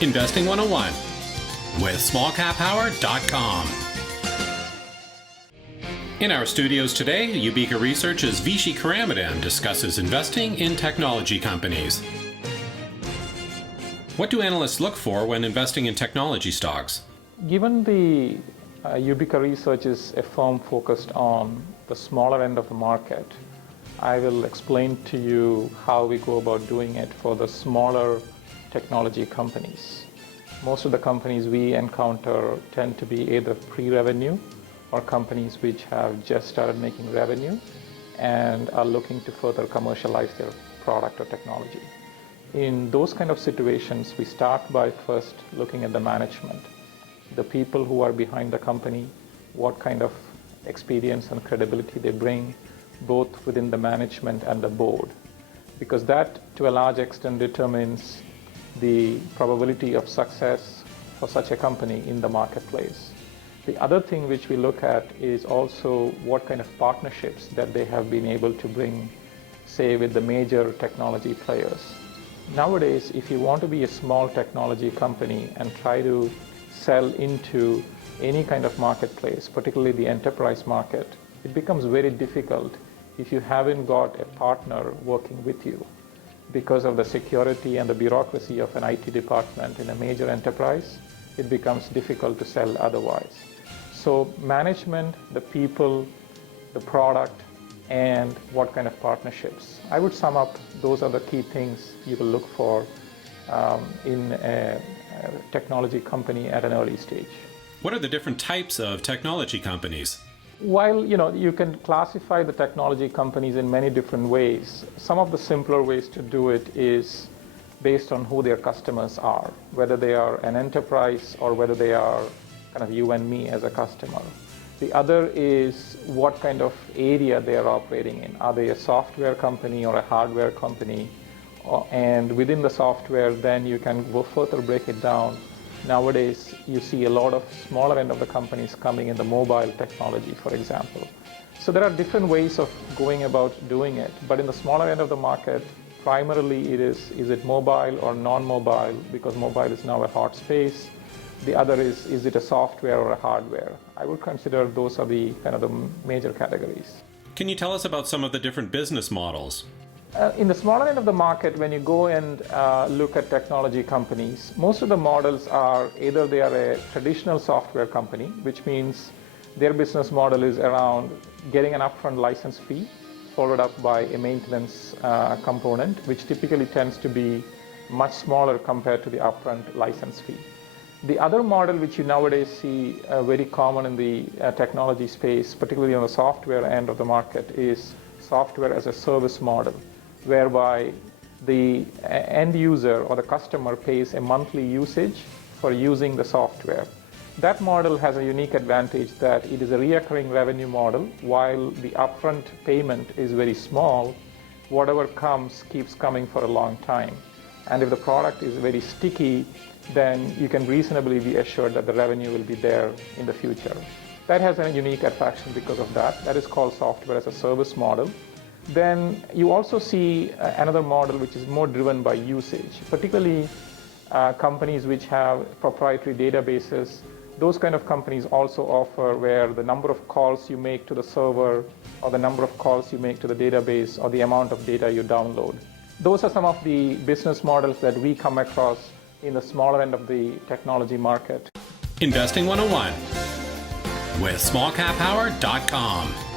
Investing 101 with SmallCapPower.com. In our studios today, Ubika Research's Vishy Karamadam discusses investing in technology companies. What do analysts look for when investing in technology stocks? Given the Ubika Research is a firm focused on the smaller end of the market, I will explain to you how we go about doing it for the smaller technology companies. Most of the companies we encounter tend to be either pre-revenue or companies which have just started making revenue and are looking to further commercialize their product or technology. In those kind of situations, we start by first looking at the management, the people who are behind the company, what kind of experience and credibility they bring, both within the management and the board, because that to a large extent determines the probability of success for such a company in the marketplace. The other thing which we look at is also what kind of partnerships that they have been able to bring, say, with the major technology players. Nowadays, if you want to be a small technology company and try to sell into any kind of marketplace, particularly the enterprise market, it becomes very difficult if you haven't got a partner working with you. Because of the security and the bureaucracy of an IT department in a major enterprise, it becomes difficult to sell otherwise. So management, the people, the product, and what kind of partnerships. I would sum up, those are the key things you will look for in a technology company at an early stage. What are the different types of technology companies? While you can classify the technology companies in many different ways, some of the simpler ways to do it is based on who their customers are, whether they are an enterprise or whether they are kind of you and me as a customer. The other is what kind of area they are operating in. Are they a software company or a hardware company? And within the software, then you can go further break it down. Nowadays, you see a lot of smaller end of the companies coming in the mobile technology, for example. So there are different ways of going about doing it. But in the smaller end of the market, primarily is it mobile or non-mobile? Because mobile is now a hot space. The other is it a software or a hardware? I would consider those are the kind of the major categories. Can you tell us about some of the different business models? In the smaller end of the market, when you go and look at technology companies, most of the models are either they are a traditional software company, which means their business model is around getting an upfront license fee, followed up by a maintenance component, which typically tends to be much smaller compared to the upfront license fee. The other model which you nowadays see very common in the technology space, particularly on the software end of the market, is software as a service model, whereby the end user or the customer pays a monthly usage for using the software. That model has a unique advantage that it is a recurring revenue model. While the upfront payment is very small, whatever comes keeps coming for a long time. And if the product is very sticky, then you can reasonably be assured that the revenue will be there in the future. That has a unique attraction because of that. That is called software as a service model. Then you also see another model which is more driven by usage, particularly companies which have proprietary databases. Those kind of companies also offer where the number of calls you make to the server or the number of calls you make to the database or the amount of data you download. Those are some of the business models that we come across in the smaller end of the technology market. Investing 101 with SmallCapPower.com.